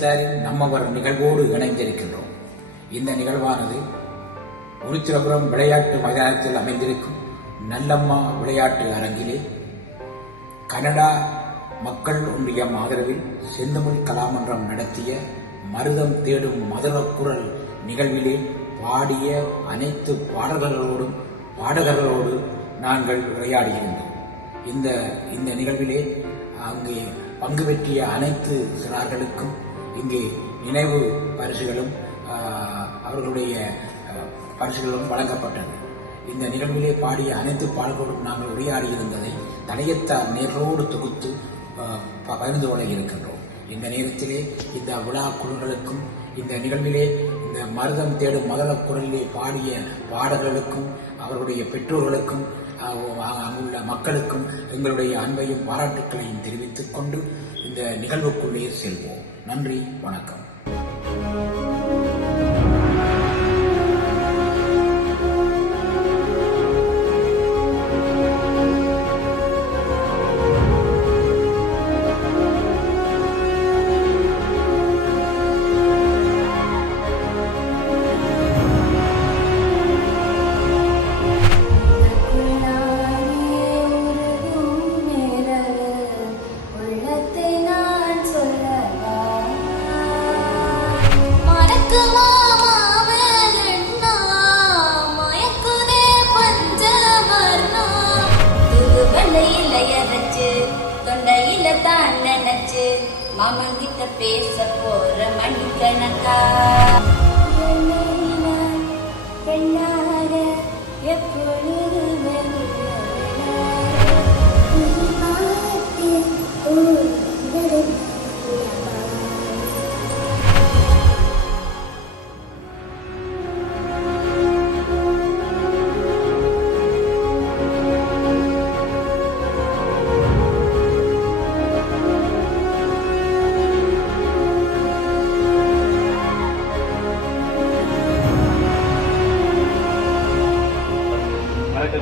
வணக்கம் தலையத்தாரின் நம்மவர் நிகழ்வோடு இணைந்திருக்கின்றோம். இந்த நிகழ்வானது உருத்திரபுரம் விளையாட்டு மைதானத்தில் அமைந்திருக்கும் நல்லம்மா விளையாட்டு அரங்கிலே கனடா மக்கள் ஒன்றியம் ஆதரவில் செந்தமிழ் கலாமன்றம் நடத்திய மருதம் தேடும் மதுரக்குரல் நிகழ்விலே பாடிய அனைத்து பாடகர்களோடும் பாடகர்களோடு நாங்கள் உரையாடியிருந்தோம். இந்த இந்த நிகழ்விலே அங்கே பங்கு பெற்றிய அனைத்து சிறார்களுக்கும் இங்கே நினைவு பரிசுகளும் அவர்களுடைய பரிசுகளும் வழங்கப்பட்டது. இந்த நிகழ்விலே பாடிய அனைத்து பாடல்களும் நாங்கள் உரையாடியிருந்ததை தலையத்தார் நேரோடு தொகுத்து ப- பகிர்ந்து கொள்ள இருக்கின்றோம். இந்த நேரத்திலே இந்த விழா குழுக்களுக்கும் இந்த நிகழ்விலே இந்த மருதம் தேடும் மகள குரலிலே பாடிய பாடல்களுக்கும் அவர்களுடைய பெற்றோர்களுக்கும் அங்குள்ள மக்களுக்கும் எங்களுடைய அன்பையும் பாராட்டுக்களையும் தெரிவித்துக் கொண்டு இந்த நிகழ்வுக்குள்ளே செல்வோம். நன்றி வணக்கம். மாமன் பேச போற மணிக்கணக்கா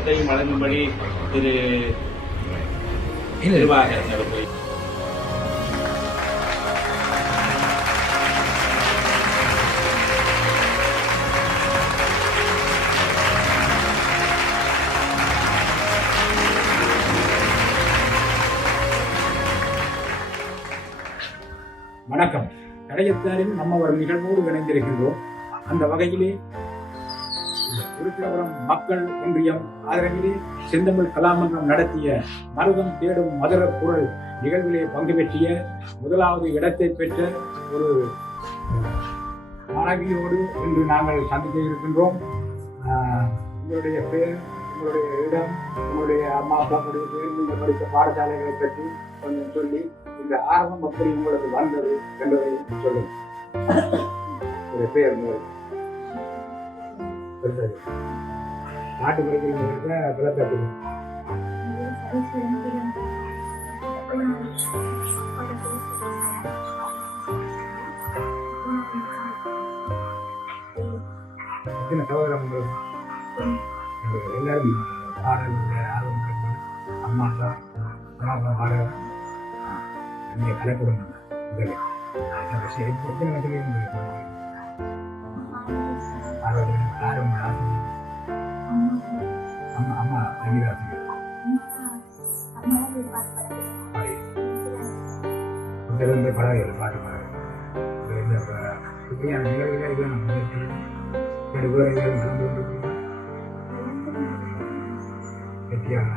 வணக்கத்தை வழங்கும்படி திரு நிர்வாக அவர்கள் வணக்கம். கடையத்தாரில் நம்ம ஒரு நிகழ்வோடு இணைந்திருக்கின்றோம். அந்த வகையிலே திருச்சிரபுரம் மக்கள் ஒன்றியம் ஆதரவில் செந்தமிழ் கலாமன்றம் நடத்திய மருதம் தேடும் மதுர குரல் நிகழ்விலே பங்கு பெற்றிய முதலாவது இடத்தை பெற்ற ஒரு மாணவியோடு இன்று நாங்கள் சந்திக்க இருக்கின்றோம். உங்களுடைய பெயர் உங்களுடைய இடம் உங்களுடைய அம்மா அப்பாவுடைய பேர் நீங்கள் படித்த பாடசாலைகளை பற்றி கொஞ்சம் சொல்லி இந்த ஆர்வம் எப்படி உங்களுக்கு வந்தது என்பதை சொல்லுங்கள். பெயர் உங்களுக்கு சரி. நாட்டு படிக்கிறீங்க பிளக்காட்டு எத்தனை சகோதரம் எல்லாரும். பாடல் ஆர்வம் அம்மா அப்பா அம்மா நீங்கள் கலைக்கூடம் முதலில் எத்தனை இருந்து ஆர்வம் அம்மா அம்மா சங்கீதாசிரியர் முதலிருந்து பழகைகள் பாட்டு பாடுறது இந்த இப்படியான நிகழ்வுகள் நம்ம வெற்றியான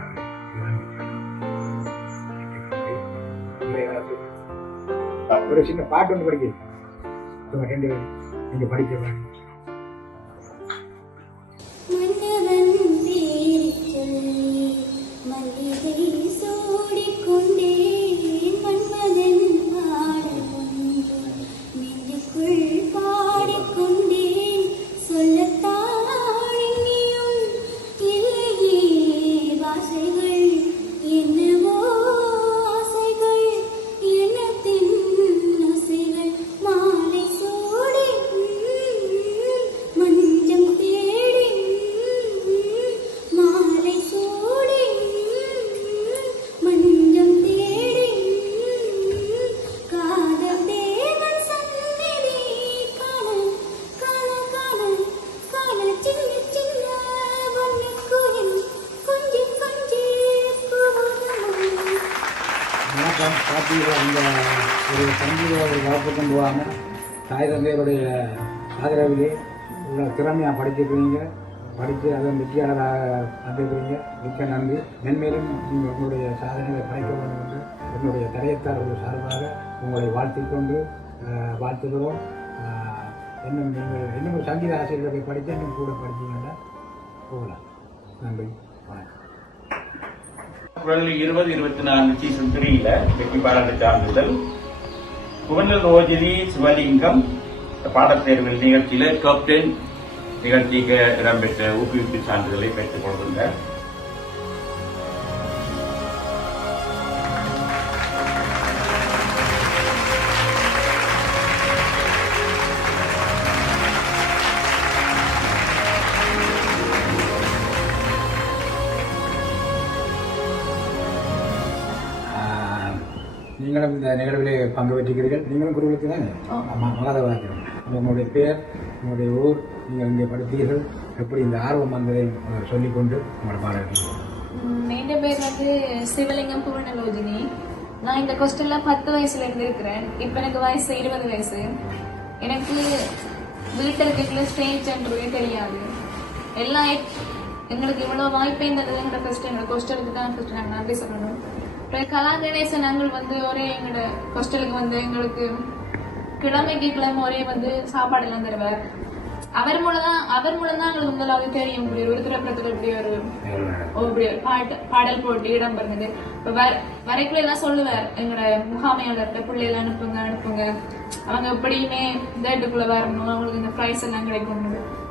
ஒரு சின்ன பாட்டு ஒன்று படிக்க ரெண்டு நீங்க படிக்க வளர்ப்பு தாய் தந்தையருடைய ஆதரவிலே உள்ள திறமையாக படிச்சிருக்கிறீங்க படித்து அதை வெற்றியாளராக வந்திருக்கிறீங்க. மிக்க நன்றி. மென்மேலும் நீங்கள் உங்களுடைய சாதனைகளை படைக்க வேண்டும் என்று என்னுடைய தடையத்தார் ஒரு சார்பாக உங்களை வாழ்த்திக்கொண்டு வாழ்த்துகிறோம். இன்னும் நீங்கள் இன்னும் சங்கீத ஆசிரியர்களை படித்து இன்னும் கூட படிச்சீங்கன்னா போகலாம். நன்றி. வணக்கம். குரல் இருபது இருபத்தி நாலு சீசன் த்ரீல வெற்றி பாராட்டு சான்றிதழ் புவனல் சிவலிங்கம். பாடத்தேர்வில் நிகழ்ச்சியில் கேப்டன் நிகழ்ச்சிக்கு இடம்பெற்ற ஊக்குவிப்பு சான்றிதழை பெற்றுக் கொண்டிருந்தார். நிகழ்விலே பங்கு பெற்றுக்கிறீர்கள் நீங்களும் குருவிலுக்கு தானே ஆமாம் மகாதவாக்கிறோம் உங்களுடைய பேர் உங்களுடைய ஊர் நீங்கள் இங்கே படித்தீர்கள். எப்படி இந்த ஆர்வம் வந்ததை சொல்லிக்கொண்டு உங்களோட பாடல்கள் என் பேர் வந்து சிவலிங்கம் பூர்ணலோஜினி நான் இந்த கொஸ்டின்ல பத்து வயசுல இருந்து இருக்கிறேன் இப்போ எனக்கு வயசு இருபது வயசு. எனக்கு வீட்டில் இருக்கிற ஸ்டேஜ் என்றே தெரியாது. எல்லாம் எங்களுக்கு இவ்வளோ வாய்ப்பே இருந்தது எங்களோட ஃபர்ஸ்ட் எங்களோட கொஸ்டலுக்கு தான் ஃபர்ஸ்ட் நாங்கள் நன்றி சொல்லணும். கலா கணேசன் நாங்கள் வந்து ஒரே எங்களோட கொஸ்டலுக்கு வந்து எங்களுக்கு கிழமைக்கு கிழமை ஒரே வந்து சாப்பாடு எல்லாம் தருவார். அவர் மூலம் தான் அவர் மூலம் தான் எங்களுக்கு முதலாவது தெரியும். இப்படி ஒரு திரைப்படத்துக்கு இப்படி ஒரு ஓ, இப்படி பாட்டு பாடல் போட்டி இடம் பெறுந்தது இப்ப வர- வரைக்குள்ள எல்லாம் சொல்லுவார். எங்களோட முகாமையாளர்கிட்ட பிள்ளைகள் அனுப்புங்க அனுப்புங்க. அவங்க எப்படியுமே தேட்டுக்குள்ள வரணும். அவங்களுக்கு இந்த ப்ரைஸ் எல்லாம் கிடைக்கும்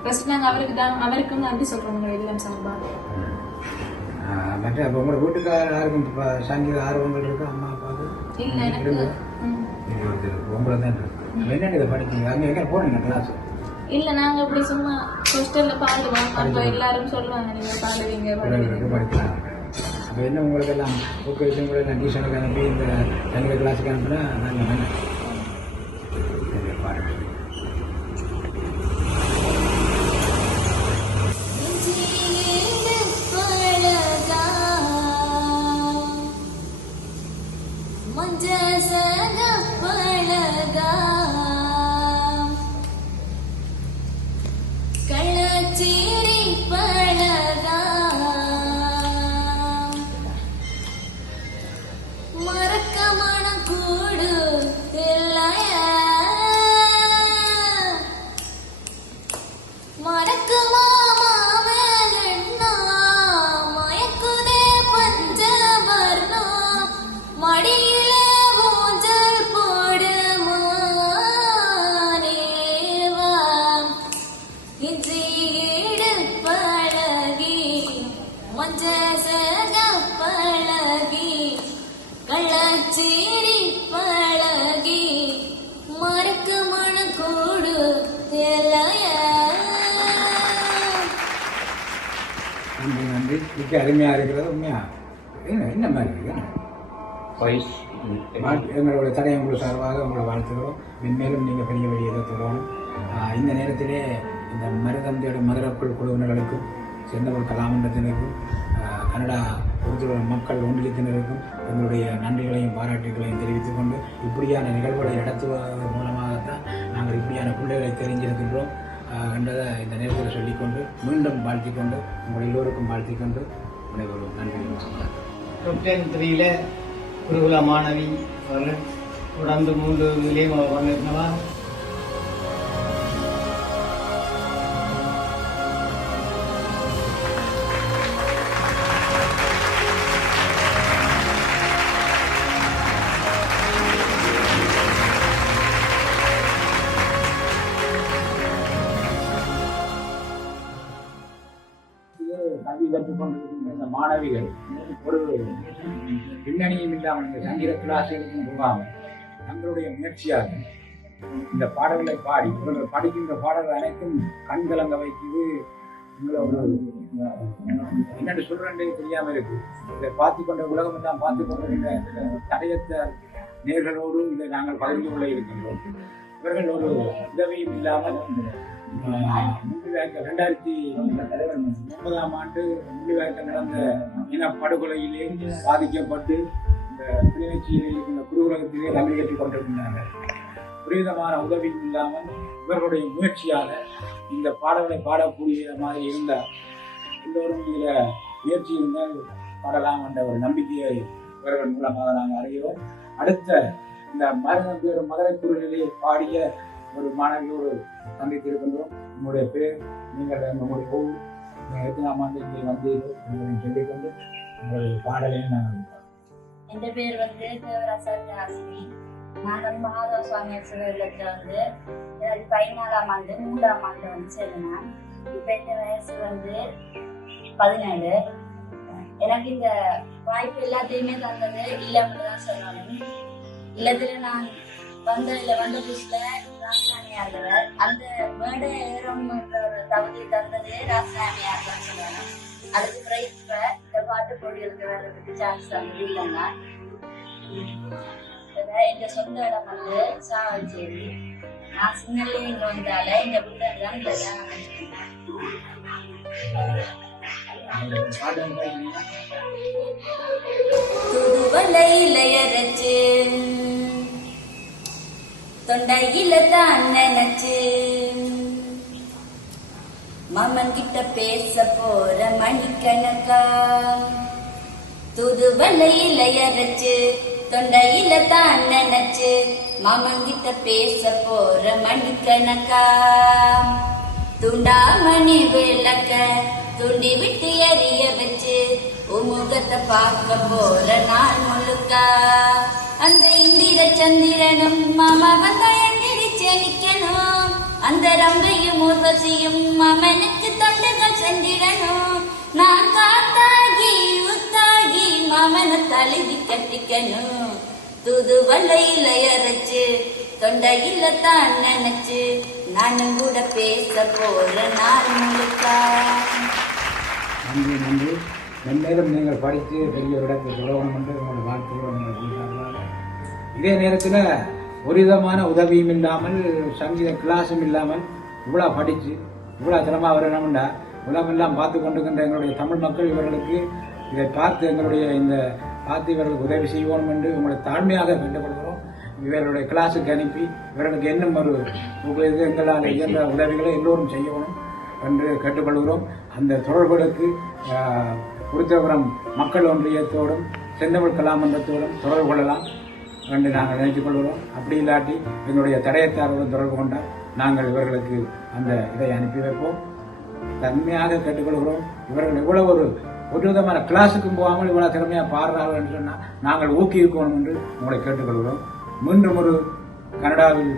ஃபர்ஸ்ட் நாங்க அவருக்கு தான் அவருக்கும் நன்றி சொல்றோம் எங்க இதெல்லாம் சார்பா. ஆஹ், மற்ற அப்போ உங்களோட வீட்டுக்கார யாருக்கும் இப்போ சங்கீத ஆர்வங்கள் இருக்கா அம்மா அப்பாவுக்கு உங்களை தான் இருக்கு. என்னென்ன இதை படிச்சீங்க அங்கே எங்கே போனீங்க கிளாஸ் இல்ல நாங்க இப்படி சும்மா ஹோஸ்டல்ல பாடுவோம். அப்ப எல்லாரும் சொல்லுவாங்க நீங்க பாடுவீங்க படிக்கலாம் அப்போ என்ன உங்களுக்கு எல்லாம் ஊக்குவிச்சு உங்களை எல்லாம் டியூஷனுக்கு அனுப்பி இந்த சங்கீத கிளாஸுக்கு அனுப்புனா நாங்கள் நன்றி நன்றி. மிக்க அருமையாக இருக்கிறது உண்மையா? என்ன என்ன மாதிரி இருக்கு? எங்களுடைய தடையங்குழு சார்பாக உங்களை வாழ்த்துகிறோம். மென்மேலும் நீங்கள் பெரிய வழியை தொடரும் ஆஹ் இந்த நேரத்திலே இந்த மருதந்தையோட மதுரக்குள் குழுவினர்களுக்கும் செந்தமிழ் கலாமண்டத்தினருக்கும் கனடா மக்கள் ஒன்றியத்தினருக்கும் எங்களுடைய நன்றிகளையும் பாராட்டுகளையும் தெரிவித்துக் கொண்டு இப்படியான நிகழ்வுகளை நடத்துவதன் மூலமாகத்தான் நாங்கள் இப்படியான பிள்ளைகளை தெரிஞ்சிருக்கின்றோம். என்றதை இந்த நேரத்தில் சொல்லிக்கொண்டு மீண்டும் வாழ்த்திக்கொண்டு உங்கள் எல்லோருக்கும் வாழ்த்திக்கொண்டு அனைவரும் நன்றி வணக்கம். த்ரீல குருகுல மாணவி அவர்கள் தொடர்ந்து மூன்று இதுலேயும் வந்திருந்தவா மாணவிகள் ஒரு பின்னணியும் இல்லாமல் இந்த சங்கீத கிளாஸ்களுக்கும் போகாமல் தங்களுடைய முயற்சியாக இந்த பாடல்களை பாடி இவர்கள் படிக்கின்ற பாடல்கள் அனைத்தும் கண்கலங்க வைக்குது உங்களை ஒரு என்னென்னு சொல்றேன் தெரியாம இருக்கு. இதை பார்த்து கொண்ட உலகம் தான் பார்த்து கொண்டிருக்கின்ற தடையத்த நேர்களோடு இதை நாங்கள் பகிர்ந்து கொள்ள இருக்கின்றோம். இவர்கள் ஒரு உதவியும் இல்லாமல் ரெண்டாயிரத்தி ஒன்பதாம் ஆண்டு முள்ளிவாய்க்க நடந்த இனப்படுகொலையிலே பாதிக்கப்பட்டு இந்த கிளிநொச்சியிலே இருக்கின்ற குருகுலகத்திலே தமிழ் கற்றுக் கொண்டிருக்கின்றார்கள் புரிதமான உதவி இல்லாமல் இவர்களுடைய முயற்சியாக இந்த பாடல்களை பாடக்கூடிய மாதிரி இருந்தால் எல்லோரும் இதில் முயற்சி இருந்தால் பாடலாம் என்ற ஒரு நம்பிக்கையை இவர்கள் மூலமாக நாங்கள் அறிகிறோம் அடுத்த இந்த மரணம் பேர் மதுரை குரலிலே பாடிய ஒரு மாணவியோடு சந்தித்திருக்கின்றோம். உங்களுடைய பேர் நீங்கள் உங்களுடைய ஊர் நீங்கள் எத்தனாம் ஆண்டு இங்கே வந்தீர்கள் என்பதை சொல்லிக்கொண்டு உங்களுடைய பாடலை நாங்கள் என் பேர் வந்து தேவராசா ஹாசினி நான் வந்து மகாதேவ சுவாமி சிவகத்தில் வந்து எனக்கு பதினாலாம் ஆண்டு மூன்றாம் ஆண்டு வந்து சேர்ந்தேன் இப்போ இந்த வயசு வந்து பதினேழு. எனக்கு இந்த வாய்ப்பு எல்லாத்தையுமே தந்தது இல்லம்னு தான் சொல்லணும் இல்லத்தில் நான் வந்த இல்லை வந்த புதுசில் ராசாமியார் அந்த மேடை ஏறணுன்ற ஒரு தகுதி தந்ததே ராசாமியார் தான் சொல்லணும். அதுக்கு பிறகு இப்ப இந்த பாட்டு போட்டிகளுக்கு வர்றதுக்கு சான்ஸ் தந்தது இல்லைன்னா. எங்க சொந்த இடம் வந்து சாவச்சேரி நான் சின்னலே இங்க வந்தால இந்த புத்தகம் தான் இந்த இடம் உங்களுடைய தொண்டையில தான் நினைச்சு மாமன் கிட்ட பேச போற மணிக்கணக்கா. துதுவலையில அரைச்சு தொண்டையில தான் நினைச்சு மாமன் கிட்ட பேச போற மணிக்கணக்கா. துண்டாமணி விளக்க துண்டி விட்டு எறிய வச்சு உமுகத்தை பார்க்க போற நாள் முழுக்கா. சந்திரனும் மாமா வந்தா எந்திரிச்சு நிக்கணும் அந்த ரம்பையும் ஊர்வசியும் மாமனுக்கு தொண்டுகள் செஞ்சிடணும். நான் காத்தாகி உத்தாகி மாமனை தழுவி கட்டிக்கணும். துதுவலையில அரைச்சு தொண்டையில தான் நினைச்சு நானும் கூட பேச போற நான் முழுக்கா. நன்றி நன்றி. நன்னேரம் நீங்கள் படித்து பெரியவரிடத்தில் இடத்தை சொல்லணும் என்று இதே நேரத்தில் ஒரு விதமான உதவியும் இல்லாமல் சங்கீத கிளாஸும் இல்லாமல் இவ்வளோ படித்து இவ்வளோ திறமாக வரணும்டா உலகமெல்லாம் பார்த்து கொண்டிருக்கின்ற எங்களுடைய தமிழ் மக்கள் இவர்களுக்கு இதை பார்த்து எங்களுடைய இந்த பார்த்து இவர்களுக்கு உதவி செய்வோம் என்று உங்களை தாழ்மையாக வேண்டுகொள்கிறோம். இவர்களுடைய கிளாஸுக்கு அனுப்பி இவர்களுக்கு இன்னும் ஒரு உங்களுக்கு எங்களால் இயன்ற உதவிகளை எல்லோரும் செய்யணும் என்று கேட்டுக்கொள்கிறோம். அந்த தொடர்புகளுக்கு ஆஹ், உருத்திரபுரம் மக்கள் ஒன்றியத்தோடும் செந்தமிழ் கலாமன்றத்தோடும் தொடர்பு கொள்ளலாம். என்று நாங்கள் நினைத்துக் கொள்கிறோம். அப்படி இல்லாட்டி எங்களுடைய தடயத்தாரோடு தொடர்பு கொண்டால் நாங்கள் இவர்களுக்கு அந்த இதை அனுப்பி வைப்போம். தன்மையாக கேட்டுக்கொள்கிறோம். இவர்கள் இவ்வளவு ஒரு ஒரு விதமான கிளாஸுக்கும் போகாமல் இவ்வளவு திறமையாக பாடுறார்கள் என்று சொன்னால் நாங்கள் ஊக்குவிக்கணும் என்று உங்களை கேட்டுக்கொள்கிறோம். மீண்டும் ஒரு கனடாவில்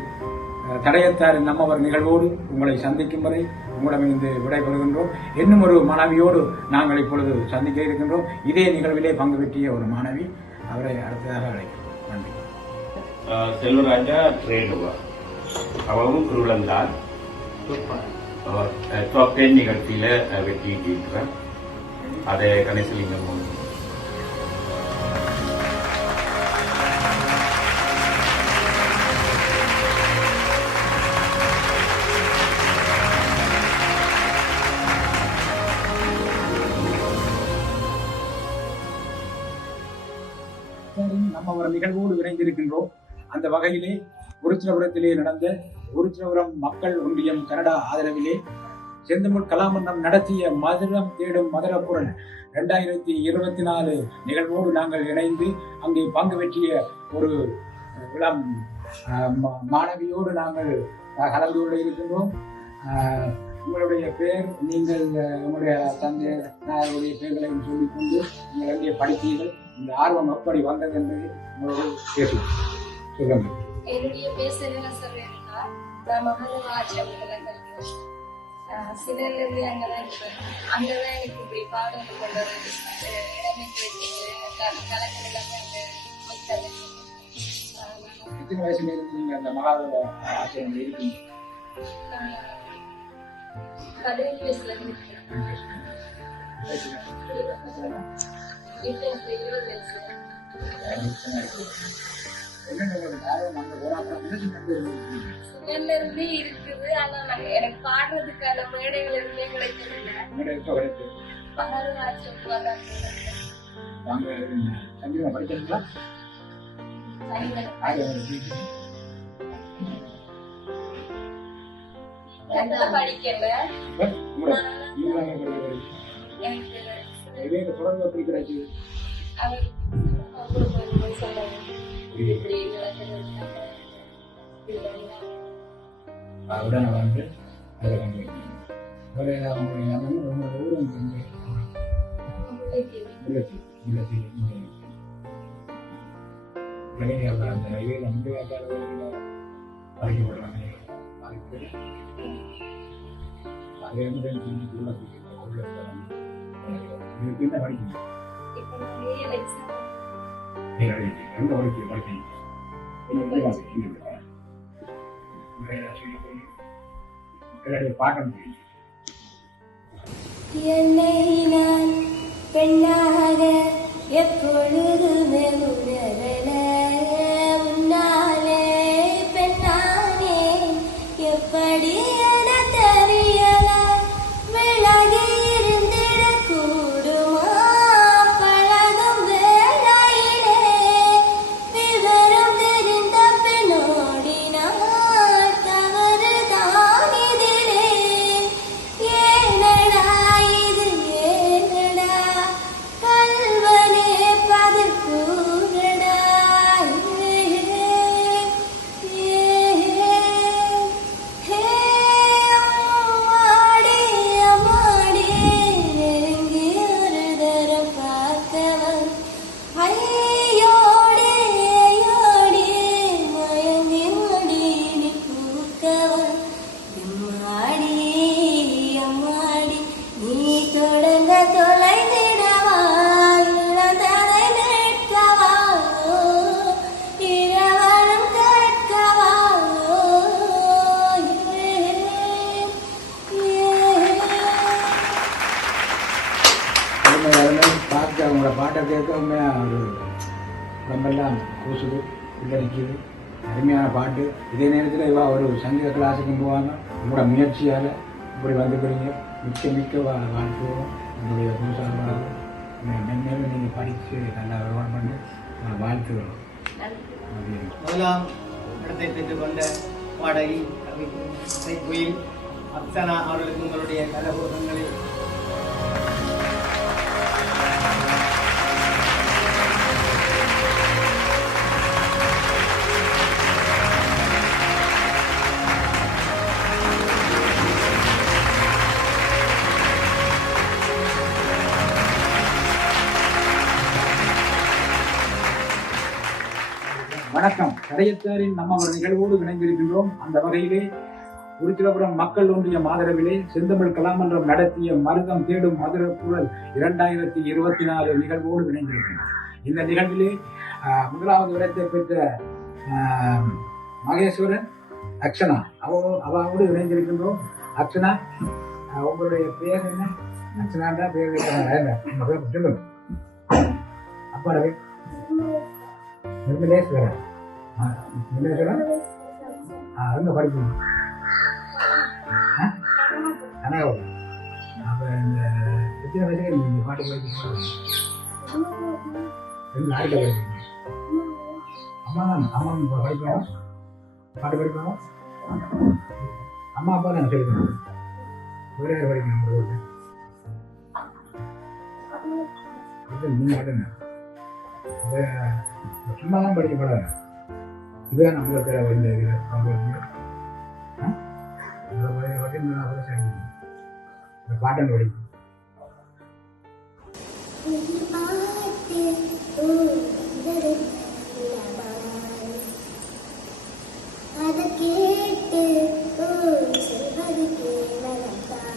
தடையத்தாரின் நம்மவர் நிகழ்வோடு உங்களை சந்திக்கும் வரை உங்களிடமிருந்து விடைபெறுகின்றோம். இன்னும் ஒரு மாணவியோடு நாங்கள் இப்பொழுது சந்திக்க இருக்கின்றோம். இதே நிகழ்விலே பங்கு பெற்றிய ஒரு மாணவி அவரை அடுத்ததாக அழைக்கிறோம். செல்வராஜா ரேணுவா அவரும் குருளந்தான் அவர் டாப் டென் நிகழ்ச்சியில அஹ், வெற்றி ஈட்டியிருக்கிறார் அதை கணேசலிங்கம் நம்ம ஒரு நிகழ்வோடு இணைந்திருக்கின்றோம் அந்த வகையிலே உருத்திரபுரத்திலே நடந்த உருத்திரபுரம் மக்கள் ஒன்றியம் கனடா ஆதரவிலே செந்தமிழ் கலாமன்றம் நடத்திய மதுரம் தேடும் மதுர குரல் ரெண்டாயிரத்தி இருபத்தி நாலு நிகழ்வோடு நாங்கள் இணைந்து அங்கே பங்கு பெற்றிய ஒரு இளம் மா- மாணவியோடு நாங்கள் கலந்து கொள்ள இருக்கின்றோம். உங்களுடைய பேர் நீங்கள் உங்களுடைய தந்தை தாயாருடைய பெயர்களையும் சொல்லிக்கொண்டு நீங்கள் எங்கே படித்தீர்கள். இந்த ஆர்வம் எப்படி வந்தது என்பதை உங்களோடு பேசுவோம். சொல்லுங்கள் என்னுடைய பேர் செல்வரசர் ரேணுகா நான் மகாதேவ ஆசிரமத்தில் கல்வி சிலையிலேருந்து அங்கே தான் இருப்பேன் அங்கே தான் எனக்கு இப்படி பாடம் கொண்டு வந்து இடமே கிடைச்சது கலைஞர் எல்லாமே அங்கே எத்தனை வயசுல இருந்து நீங்க அந்த மகாதேவ ஆசிரியர் இருக்கீங்க? பதினஞ்சு வயசுல இருந்து இருபது வயசு என்னென்ன இருந்தே இருக்குது. ஆனா நாங்க எனக்கு பாடுறதுக்கான மேடைகள் கிடைக்கல சங்கீதம் படிக்கிறீங்களா படிக்கல இதே தொடர்ந்து எப்படி அவர் சொல்றாரு இப்படி உடனே வந்து அதை கண்டு ஒரு அவங்களுடைய நம்ம உங்களோட ஊரும் வந்து முல்லத்தி முல்லத்தி உடனே அவர் அந்த இதில் வந்து படிக்கப்படுறாங்க அதுக்கு அதே மாதிரி முல்லத்தி உள்ளத்தில் இதுக்கு என்ன படிக்கணும் இப்போ நான் என்னை நான் பெண்ணாக எப்பொழுதுமே உணரல. ஒரு சங்கீத கிளாஸுக்கும் போவாங்க உங்களோட முயற்சியால் இப்படி வந்துக்கிறீங்க. மிக்க மிக்க வா வாழ்த்துவோம். உங்களுடைய பூசாக மென்மேலும் நீங்கள் படித்து நல்லா விவரம் பண்ணி நான் வாழ்த்துக்கிறோம் முதலாம் இடத்தை பெற்றுக்கொண்ட பாடகி கவி புயல் அப்சனா அவர்களுக்கு உங்களுடைய கலபூர்வங்களை வணக்கம். கடையத்தாரின் நம்ம ஒரு நிகழ்வோடு இணைந்திருக்கின்றோம். அந்த வகையிலே உருத்திரபுரம் மக்கள் ஒன்றிய மாதரவிலே செந்தமிழ் கலாமன்றம் நடத்திய மருதம் தேடும் மதுர குரல் இரண்டாயிரத்தி இருபத்தி நாலு நிகழ்வோடு இணைந்திருக்கின்றோம். இந்த நிகழ்விலே முதலாவது இடத்தை பெற்ற மகேஸ்வரன் அக்ஷனா அவ அவாவோடு இணைந்திருக்கின்றோம். அக்ஷனா உங்களுடைய பேர் என்ன? அக்ஷனாண்டா பேர் சொல்லுங்க. அப்பாடவே நிர்மலேஸ்வரன் என்ன சொல்ல ஆ படிக்கணும். ஆ? அப்போ இந்த எத்தனை வயசுல நீங்கள் பாட்டு படிக்கணும் ரெண்டு நாளைக்கு படிக்கணும் அம்மா தான் அம்மா இப்ப பாட்டு படிப்பாங்க? அம்மா அப்பா தான் சொல்லிக்கணும் வேறு படிக்கணும் வீட்டில் நீங்கள் சும்மா தான் படிக்கப்படாது இதுதான் நம்மளுக்கு இருக்கிற இந்த இது நம்மளுக்கு இந்த பாட்டன் வழி அது கேட்டு கேவலத்தான்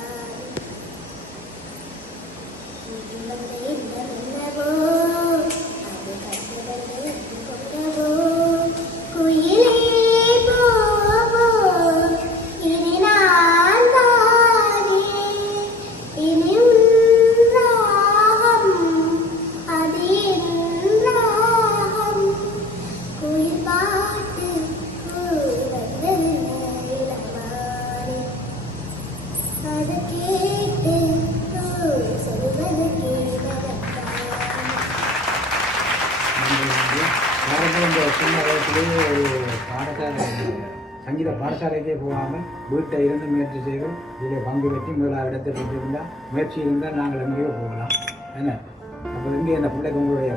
முதலாக பெற்றிருந்தால் முயற்சி இருந்தால் நாங்கள் எங்கேயோ போகலாம். என்ன? அப்போ இங்கே அந்த பிள்ளைக்கு உங்களுடைய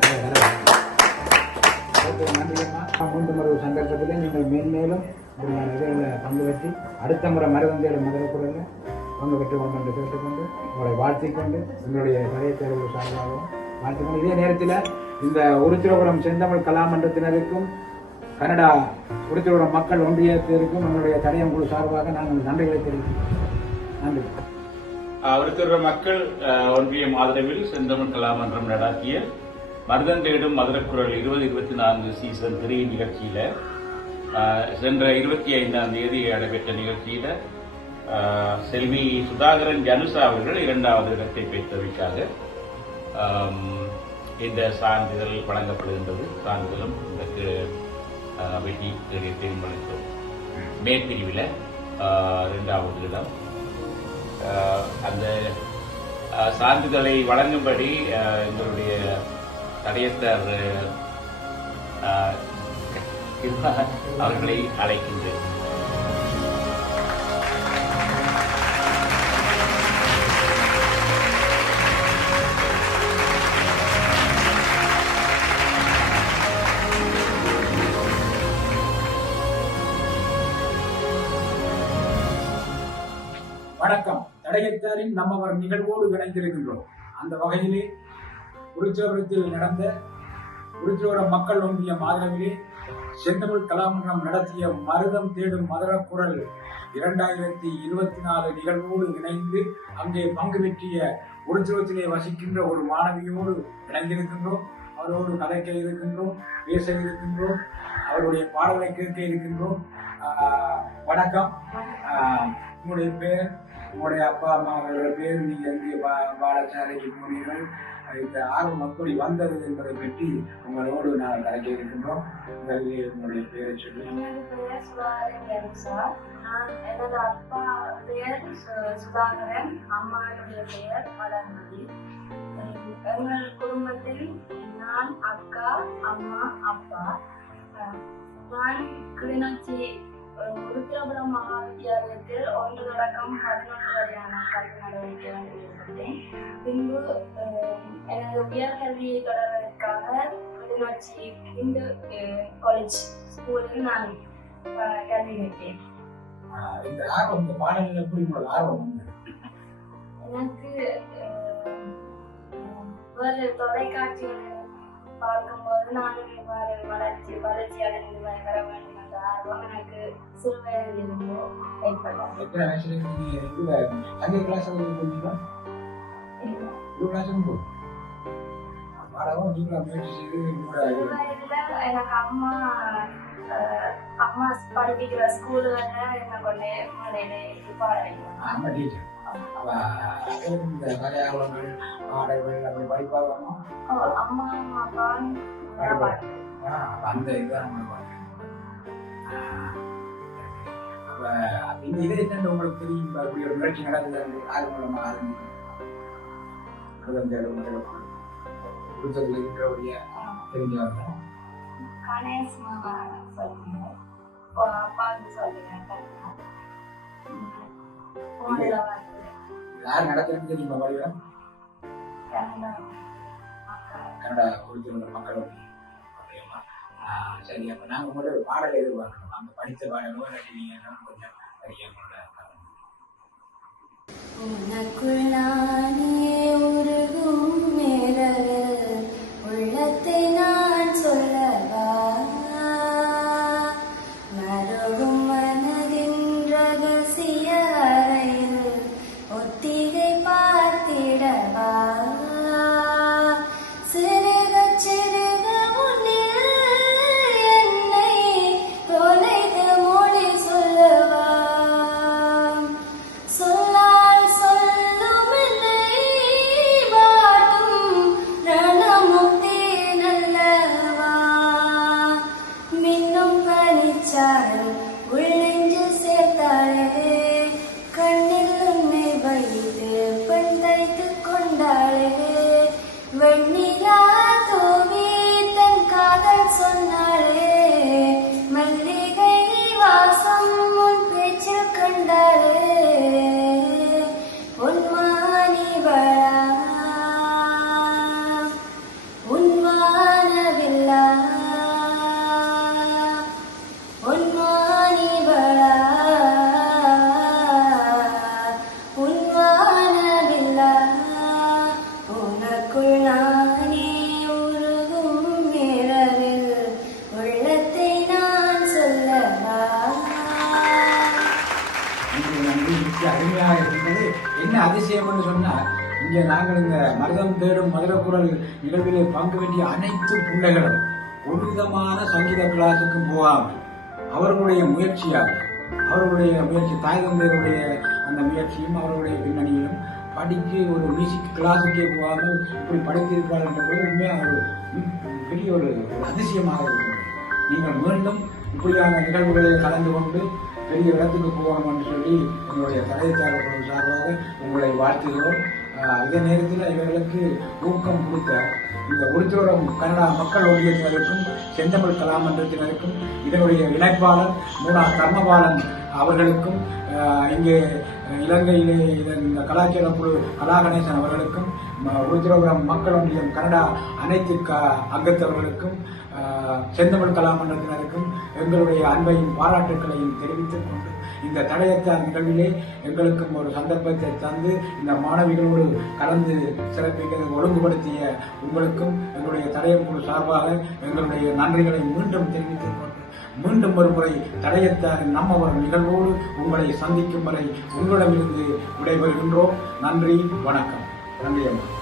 நன்றியம்மா மூன்று முறை சந்தர்ப்பத்தில் நீங்கள் மேன்மேலும் இப்படியான இதில் பங்கு பெற்று அடுத்த முறை மருதந்தையோட முதலக்குறையில் பங்கு பெற்று கொண்டு என்று கேட்டுக்கொண்டு உங்களை வாழ்த்திக்கொண்டு எங்களுடைய நிறைய தேர்வு சார்பாகவும் வாழ்த்துக்கொண்டு இதே நேரத்தில் இந்த உருத்திரபுரம் செந்தமிழ் கலாமன்றத்தினருக்கும் கனடா உருத்திரபுரம் மக்கள் ஒன்றியத்திற்கும் எங்களுடைய தடயம் குழு சார்பாக நாங்கள் நன்றிகளை தெரிவிக்கிறோம் நன்றி. அவருக்கிற மக்கள் ஒன்றியம் ஆதரவில் செந்தமிழ் கலாமன்றம் நடாத்திய மருதந்தேடும் மதுரக்குரல் இருபது இருபத்தி நான்கு சீசன் திரை நிகழ்ச்சியில் சென்ற இருபத்தி ஐந்தாம் தேதி நடைபெற்ற நிகழ்ச்சியில் செல்வி சுதாகரன் ஜனுசா அவர்கள் இரண்டாவது இடத்தை பெற்றதற்காக இந்த சான்றிதழ் வழங்கப்படுகின்றது. சான்றிதழும் இந்த வெட்டி வெற்றி தேடிய தீர்மானித்தோம் மேற்பிரிவில் இரண்டாவது இடம். அந்த சான்றிதழை வழங்கும்படி எங்களுடைய தடையத்தர் அவர்களை அழைக்கின்றேன். வணக்கம் நம்ம அவர் நிகழ்வோடு இணைந்திருக்கின்றோம். அந்த வகையிலே உருச்சோபுரத்தில் நடந்த உருச்சோபுரம் மக்கள் ஒன்றியம் ஆதரவிலே செந்தமிழ் கலாமன்றம் நடத்திய மருதம் தேடும் மதுரக்குரல் இரண்டாயிரத்தி இருபத்தி நாலு நிகழ்வோடு இணைந்து அங்கே பங்கு பெற்றிய உருச்சோபத்திலே வசிக்கின்ற ஒரு மாணவியோடு இணைந்திருக்கின்றோம். அவரோடு கதைக்க இருக்கின்றோம் பேச இருக்கின்றோம் அவருடைய பாடலை கேட்க இருக்கின்றோம். வணக்கம். உங்களுடைய பேர் உங்களுடைய அப்பா அம்மா அவர்களோட பேர் நீங்கள் எங்கே பா பாடசாலைக்கு போனீர்கள் இந்த ஆர்வம் எப்படி வந்தது என்பதை பற்றி உங்களோடு நான் கலைக்க இருக்கின்றோம் உங்களுடைய உங்களுடைய பேரை சொல்லி எனது நான் எனது அப்பா பெயர் சுதாகரன். அம்மாவுடைய பெயர் வளர்மதி எங்கள் குடும்பத்தில் நான் அக்கா அம்மா அப்பா நான் கிளிநொச்சி உருத்திரபுரம் மகா வித்தியாலயத்தில் ஒன்று தொடக்கம் பதினொன்று வரையான கல்வி நடவடிக்கைகளில் ஈடுபட்டேன் பின்பு எனது உயர்கல்வியை தொடர்வதற்காக கிளிநொச்சி இந்து காலேஜ் ஸ்கூலில் நான் கல்வி இந்த ஆர்வம் இந்த ஆர்வம் வந்தது எனக்கு அஹ், வேறு தொலைக்காட்சிகள் பார்க்கும்போது நானும் இவ்வாறு வளர்ச்சி வளர்ச்சி அடைந்து வர வேண்டும் என்ற ஆர்வம் சிறு வயதிலிருந்து சிறு வயதுல எனக்கு அம்மா அம்மா படிப்பிக்கிற என்னை கொண்டு பாட அப்பா. அந்த இதுதான் அப்ப இந்த இதை உங்களுக்கு தெரியும். அப்படி ஒரு நடக்குது அந்த ஆறு மூலமா ஆரம்பிக்கும் இருக்கிறவருடைய தெரிஞ்சவங்க கணேஷ் மாமா சொல்லுங்க உங்க அப்பாவுக்கு சொல்லுங்க போன்ல சரி அப்ப நாங்க உங்களோட ஒரு பாடல் எதிர்பார்க்கணும் அந்த படித்த பாடலோ இல்லாட்டி நீங்க என்ன கொஞ்சம் சரியா உங்களோட உனக்குள் நானே உருகும் மேலே இங்கே நாங்கள் இந்த மருதம் தேடும் மதுரக்குரல் நிகழ்விலே பங்கு வேண்டிய அனைத்து பிள்ளைகளும் ஒரு விதமான சங்கீத கிளாஸுக்கும் போகாமல் அவர்களுடைய முயற்சியாக அவர்களுடைய முயற்சி தாய் தந்தையருடைய அந்த முயற்சியும் அவர்களுடைய பின்னணியிலும் படித்து ஒரு மியூசிக் கிளாஸுக்கே போகாமல் இப்படி படித்திருப்பார்கள் என்ற போது உண்மையாக ஒரு பெரிய ஒரு அதிசயமாக இருக்கிறது நீங்கள் மீண்டும் இப்படியான நிகழ்வுகளில் கலந்து கொண்டு பெரிய இடத்துக்கு போகணும் என்று சொல்லி உங்களுடைய தலையத்தாளர்கள் சார்பாக உங்களை வாழ்த்துகிறோம். ஆஹ் நேரத்தில் இவர்களுக்கு ஊக்கம் கொடுக்க இந்த ஒளித்தோரம் கனடா மக்கள் ஒன்றியத்தினருக்கும் செந்தமிழ் கலாமன்றத்தினருக்கும் இதனுடைய இணைப்பாளர் மூனா கர்மபாலன் அவர்களுக்கும் இங்கே இலங்கையிலே இதன் இந்த கலாச்சார குழு கலாகணேசன் அவர்களுக்கும் உருத்திரபுரம் மக்கள் ஒன்றியம் கனடா அனைத்து க அங்கத்தவர்களுக்கும் செந்தமிழ் கலாமன்றத்தினருக்கும் எங்களுடைய அன்பையும் பாராட்டுக்களையும் தெரிவித்துக் கொண்டு இந்த தடயத்தார் நிகழ்விலே எங்களுக்கும் ஒரு சந்தர்ப்பத்தை தந்து இந்த மாணவிகளோடு கலந்து சிறப்பிக்க ஒழுங்குபடுத்திய உங்களுக்கும் எங்களுடைய தடயம் குழு சார்பாக எங்களுடைய நன்றிகளை மீண்டும் தெரிவித்துக் கொண்டு மீண்டும் ஒரு முறை தடயத்தாரின் நம்மவர் நிகழ்வோடு உங்களை சந்திக்கும் வரை உங்களிடமிருந்து விடைபெறுகின்றோம். நன்றி வணக்கம். நன்றி அம்மா.